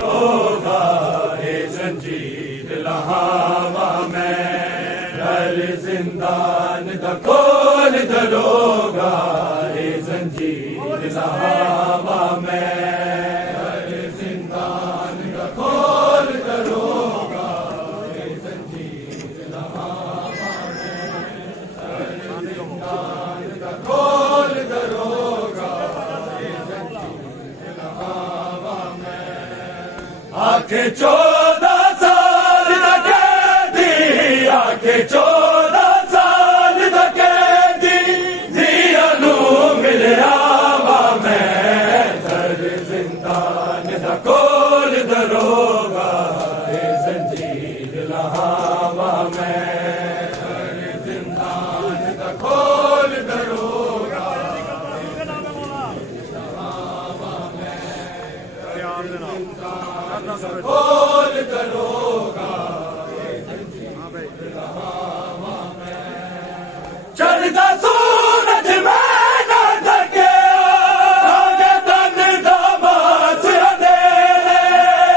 रोगा ये जंजीर लहावा में हर जिंदान दा खोल दरोगा ये जंजीर लहावा में हर जिंदान दा खोल दरोगा ये जंजीर लहावा में हर जिंदान दा खोल दरोगा ये जंजीर लहावा में आके 14 साल दा कैदी आके 14 साल दा कैदी जिया नू मिलिया वा मैं दर जिंदान दा कोल दरोगा ये जंजीर लहावा मैं दर जिंदान दा कोल दरोगा खोल दरोगा चढ़दा सूरज में ना थके आगे तन दा बास अंधेरे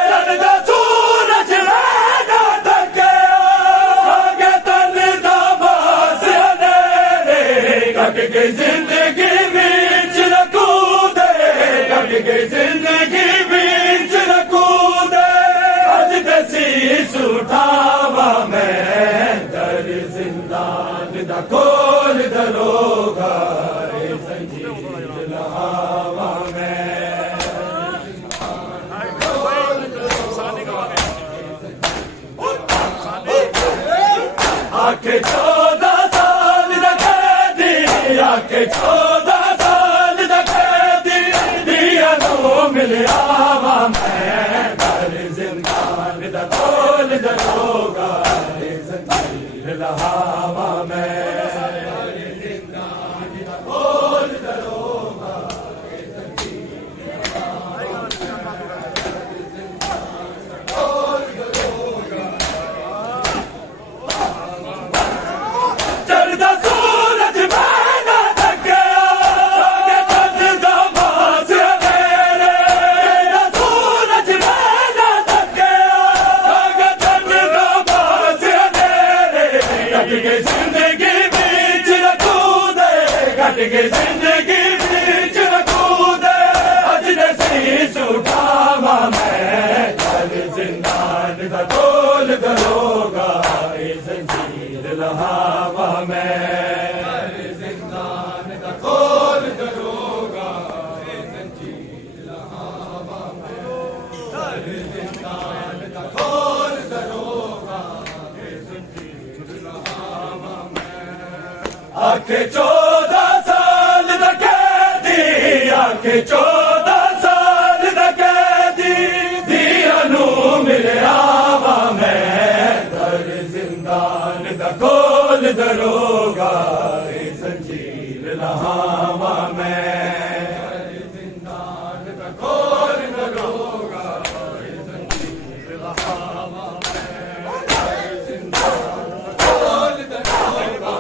चढ़दा सूरज में ना थके आगे तन दा बास अंधेरे कट गई जिंदगी बीच न कूदे कट गई जिंदगी बीच न कूदे अज दसीस उठावा मैं दर जिंदान दा खोल दरोगा ये जंजीर लहावा मैं आके 14 साल दा कैदी आके 14 साल दा कैदी दिया नू मिलिया वा मैं दर जिंदान दा खोल दरोगा ये जंजीर लहावा मैं दर जिंदान दा खोल दरोगा ये जंजीर चढ़दा सूरज में ना थके आगे तन दा बास अंधेरे चढ़दा सूरज में ना थके आगे तन दा बास अंधेरे कट गई जिंदगी बीच न कूदे कट गई जिंदगी बीच न कूदे अज दसीस उठावा मैं दर जिंदान दा खोल दरोगा ये जंजीर लहावा मैं दर जिंदान दा खोल दरोगा ये जंजीर लहावा मैं दर जिंदान दा खोल दरोगा ये जंजीर लहावा मैं आके 14 साल दा कैदी आके 14 साल दा कैदी दिया नू मिलिया वा मैं दर जिंदान दा खोल दरोगा ये जंजीर लहावा मैं दर जिंदान दा खोल दरोगा ये जंजीर लहावा मैं दर जिंदान दा खोल दरोगा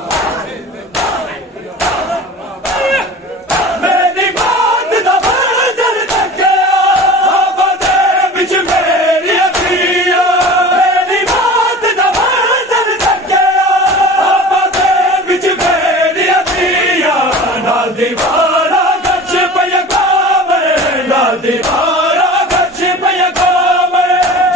मेरी बात दा मंजर तके बाबा दे बिच मेरी अखियां मेरी बात दा मंजर तके बाबा दे बिच मेरी अखियां नाल दीवारा गच पया गावे नाल दीवारा गच पया गावे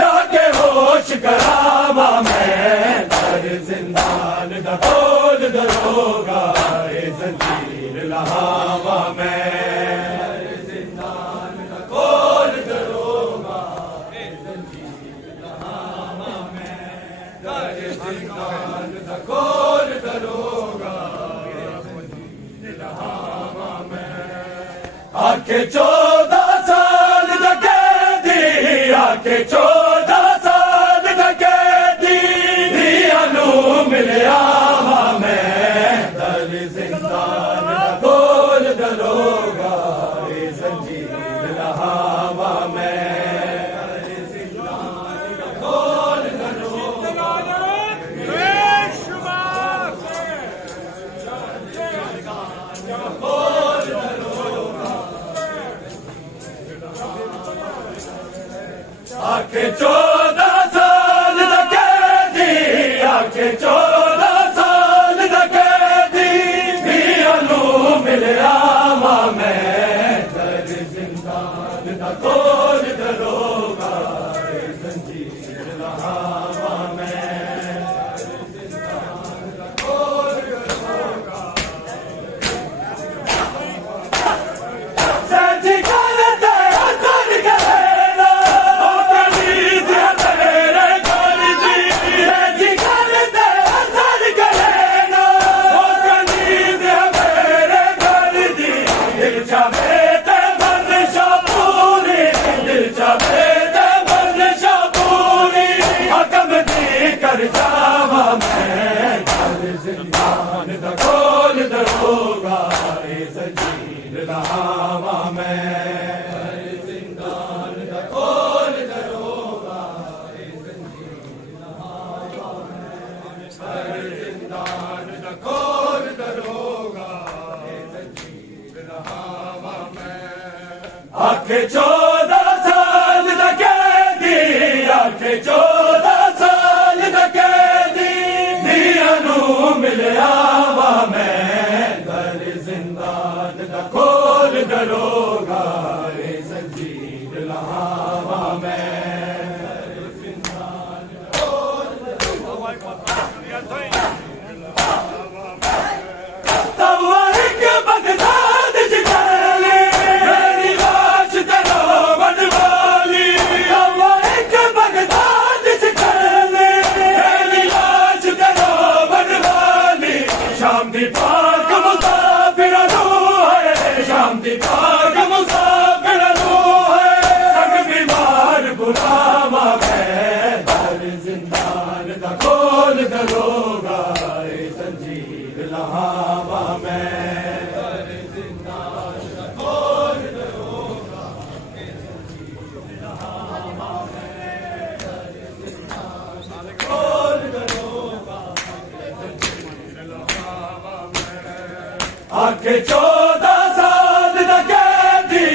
जाके होश करावा मैं दर जिंदान दा खोल दरोगा ये जंजीर लहावा मैं दर जिंदान दा खोल दरोगा ये जंजीर लहावा मैं दर जिंदान दा खोल दरोगा ये जंजीर लहावा मैं आके 14 साल दा कैदी आके 14 साल दा कैदी दिया नू मिलिया वा मैं दर जिंदान दा खोल दरोगा ये जंजीर लहावा मैं दर जिंदान दा खोल दरोगा बेशुमार आके 14 साल दा कैदी, आके 14 साल दा कैदी, मियां नू मिलिया वां मैं दर जिंदान दा कोल दरोगा जंजीर लावा मैं जिंदान दा कोल दरोगा सच्ची गल ते असर करेना ओ कलीद तेरे गल जी सच्ची गल ते असर करेना ओ कलीद तेरे गल जी दिल चाहे ते बंदिशा पूरी दिल चाहे ते बंदिशा पूरी हकम दी कर जावा मैं दर जिंदान दा कोल दरोगा जंजीर लावा मैं जिंदान दा कोल दरोगा जंजीर लावा मैं जिंदान दा कोल दरोगा जंजीर लावा मैं आके 14 साल दा कैदी, आके 14 साल दा कैदी, मियां नू मिलिया वां मैं दर जिंदान दा कोल दरोगा जंजीर लावा मैं जिंदान दा कोल तवा एक बगदाद च चली मेरी लाश तेरा बनवाली तवा एक बगदाद च चली मेरी लाश तेरा बनवाली शाम दी पाक मुसाफिर रूह है शाम दी पाक मुसाफिर रूह है संग बीमार गुलामा मैं दर जिंदान दा कोल दरोगा जंजीर लावा मैं दर जिंदान दा कोल दरोगा जंजीर लावा मैं दर जिंदान दा कोल दरोगा जंजीर लावा मैं आके 14 साल दा कैदी,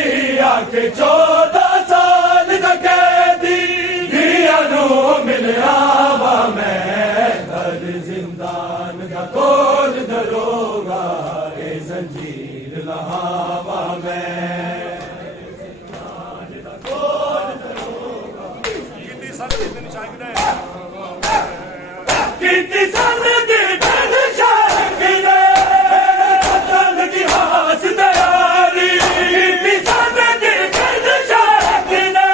आके 14 साल दा कैदी, मियां नू मिलिया वां मैं दर जिंदान दा कोल दरोगा जंजीर लावा मैं जिंदान दा कोल दरोगा कितनी सन दी बिन शाकिने कतल की हास तैयारी कितनी सन दी बिन शाकिने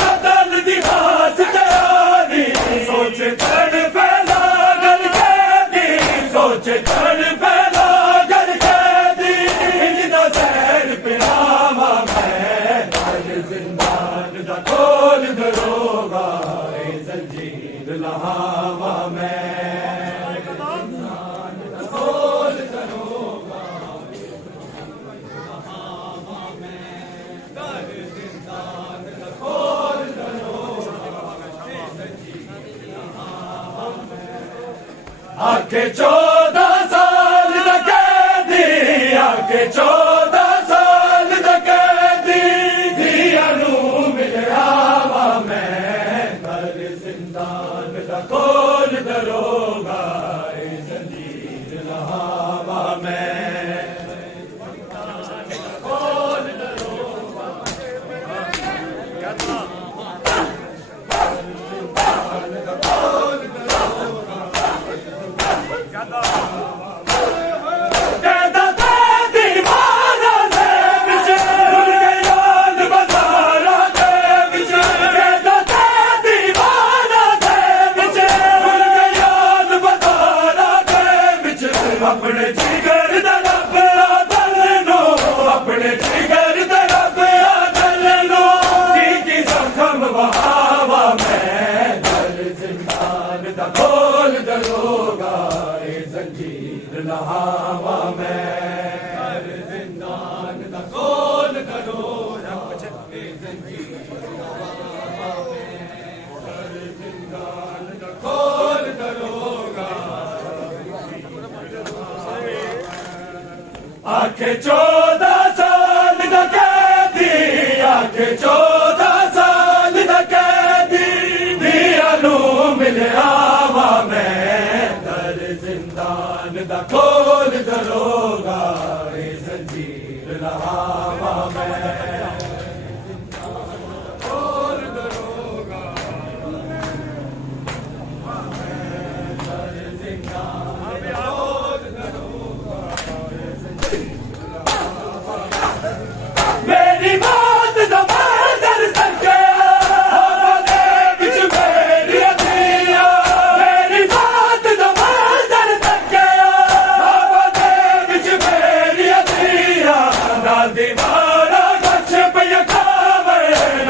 कतल की हास तैयारी सोच कर फैला गल कैदी सोच कर फैला गल कैदी इंदा सैर पिलावा मैं दर जिंदान दा कोल दरोगा जंजीर लावा मैं जिंदान दा कोल दरोगा लावा मैं दर जिंदान दा कोल दरोगा जंजीर लावा मैं आके 14 साल दा कैदी, आके 14 साल दा कैदी, मियां नू मिलिया वां मैं दर जिंदान दा कोल दरोगा जंजीर लावा मैं कोल दरोगा जिंदान दा कोल दरोगा कहता था दीवाना दे विच भूल के याद बसारा दे विच कहता था दीवाना दे विच भूल के याद बसारा दे विच अपने जिगर दा रब आदल नो अपने जिगर दा रब आदल नो की जख्म वहावा मैं दर जिंदान दा कोल दरोगा जंजीर लावा मैं दर जिंदान दा कोल दरोगा जंजीर लावा मैं दर जिंदान दा कोल दरोगा आके 14 साल दा कैदी, आके 14 साल दा दरोगा जंजीर लहावा मैं मेरी बात दर तक बिच मेरी अतिया मेरी बात दर तक बिच मेरी अतिया नाल दीवारा गछ पिया खावे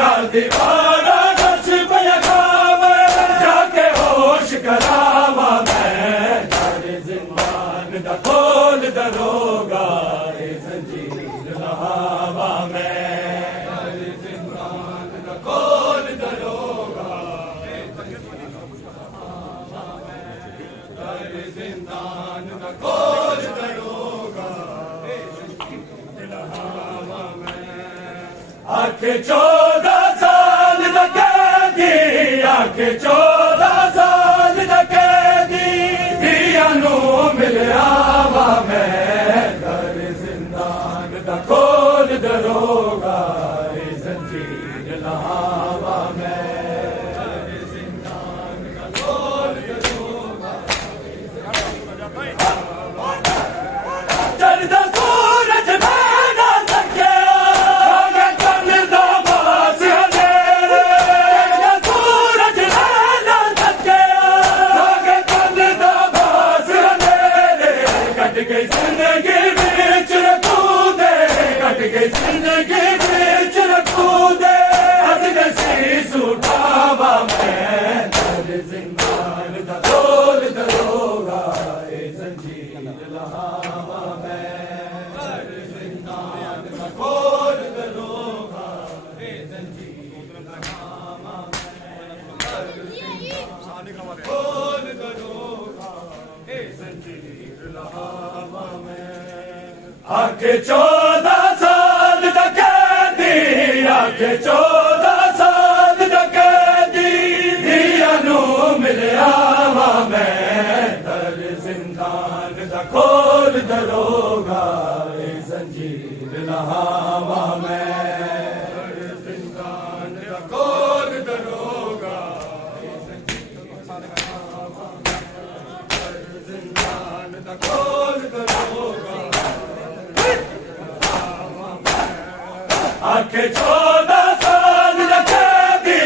नाल दीवारा गछ पिया खावे जाके होश करावा मैं तेरे जिंदान दा खोल दरोगा जंजीर लहावा मैं तेरे जिंदान दा खोल दरोगा तेरे जिंदान दा खोल दरोगा लहावा मैं आखे 14 साल दा कैदी आखे 14 साल दा कैदी दिया नू मिलिया वा मैं तेरे जिंदान दा खोल दरोगा जंजीर लहावा मैं तेरे जिंदान दा खोल दरोगा चढ़दा सूरज मैं ना थकिया करदा बास हनेरे चढ़दा सूरज मैं ना थकिया करदा बास हनेरे कट गई जिंदगी बिच रखू दे कट गई जिंदगी बिच रखू दे हद नसी सुठावा मैं तेरे जिंदान दा खोल दरोगा जंजीर लहावा मैं तेरे जिंदान दा खोल दरोगा जंजीर लहावा मैं खोल दरोगा जंजीर लहावा मैं आके 14 साल दा कैदी आके 14 साल दा कैदी दिया नू मिलिया वा मैं तेरे जिंदान दा खोल दरोगा जंजीर लहावा मैं तेरे जिंदान दा खोल दरोगा जिंदान दा खोल दरोगा आखे 14 साल दा कैदी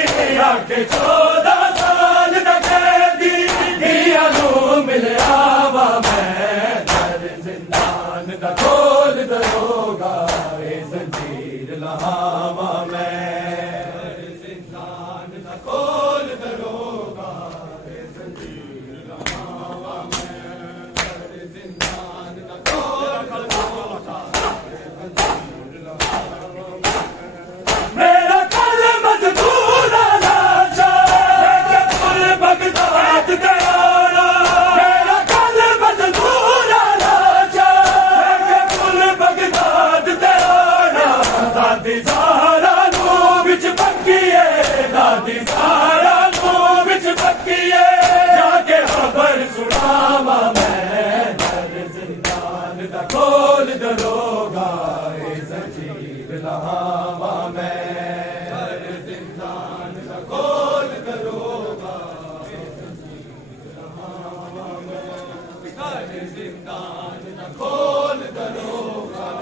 आखे 14 साल दा कैदी दिया नू मिलिया वा मैं तेरे जिंदान दा खोल दरोगा जंजीर लहावा मैं तेरे जिंदान दा खोल दरोगा जंजीर लहावा मैं तेरे जिंदान दा खोल दरोगा मेरा कल मजबूर लाशा फुल बगदाद गयाना मेरा कल मजबूर लाशा फुल बगदाद गयाना दादी सारा नू बिच पक्कीए दादी सारा नू बिच पक्कीए जाके खबर सुनावा मैं तेरे जिंदान दा खोल दरोगा जंजीर लहावा मैं तेरे जिंदान दा खोल दरोगा तेरे जिंदान दा खोल दरोगा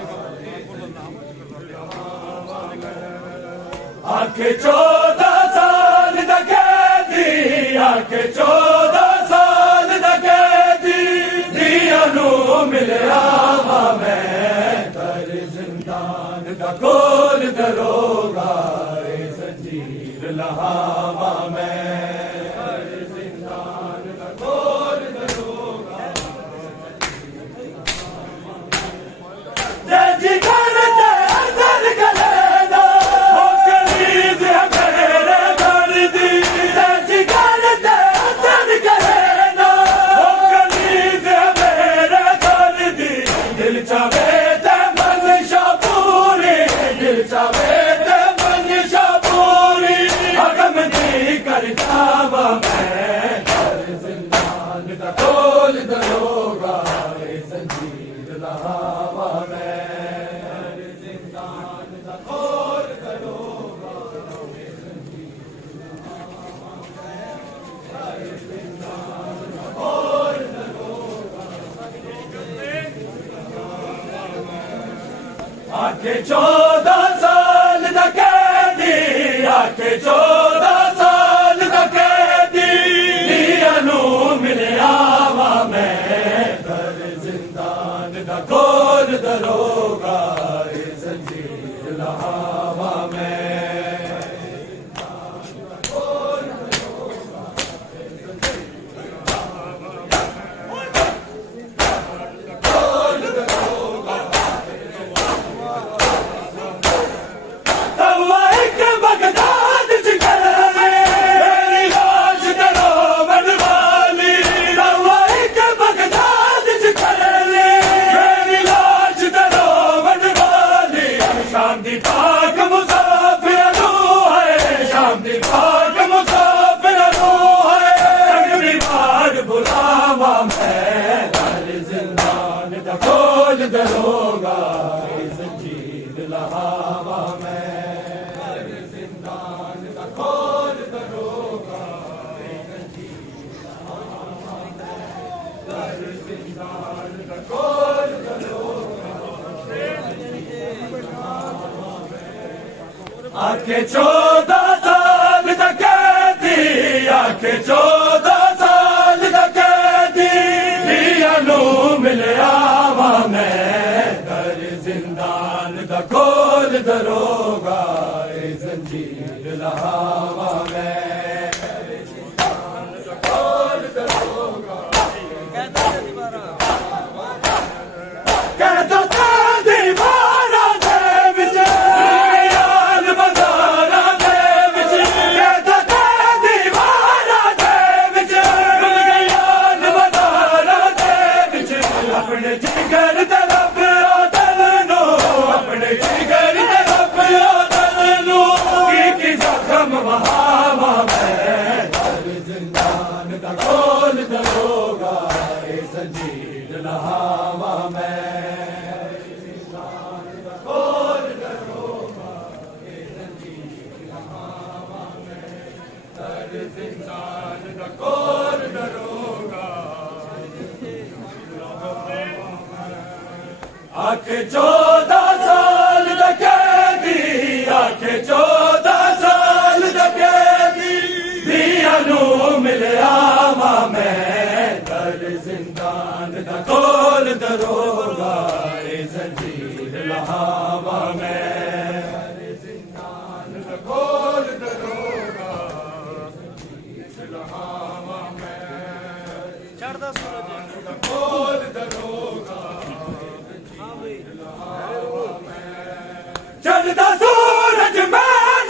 आखे 14 साल दा कैदी आखे 14 साल दा कैदी दिया नू मिलिया वा मैं तेरे जिंदान दा खोल दरोगा जंजीर लहावा मैं तेरे जिंदान दा खोल दरोगा जय जी कर दे दर गलेदा हो करीब है मेरे घर दी जय जी कर दे दर गलेदा हो करीब है मेरे घर दी दिल चावे ते मंशा पूरी दिल चावे ते मंशा पूरी हकम दी करता आके 14 साल दा कैदी आके 14 साल दा कैदी दिया नू मिलिया वा मैं दर जिंदान दा खोल दरोगा जंजीर लहावा मैं दरोगा जंजीर लहावा मैं जिंदान का खोल दरोगा जिंदान का खोल दरोगा आके 14 साल तक कैदी आके 14 साल तक कैदी दिया नू मिलिया जिंदान का खोल दरोगा जंजीर लहावा मैं जिंदान का खोल दरोगा कहता था दीवारा दे विच यार बजारा दे विच कहता था दीवारा दे विच यार बजारा दे विच अपने जिगर तरफ जिंदान का खोल दरोगा जंजीर लहावा मैं जिंदान का खोल दरोगा जंजीर लहावा मैं जिंदान का खोल दरोगा आके 14 साल तक कैदी आके 14 साल तक कैदी दिया नू मिलिया वा मैं दर जिंदान दा खोल दरोगा जंजीर लहावा मैं जिंदान दा खोल दरोगा जंजीर लहावा मैं चढ़दा सूरज दा खोल दरोगा जंजीर लहावा मैं चढ़दा सूरज मैं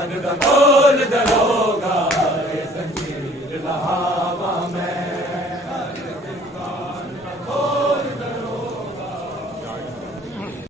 जान दा कोल दरोगा जंजीर लहावा मैं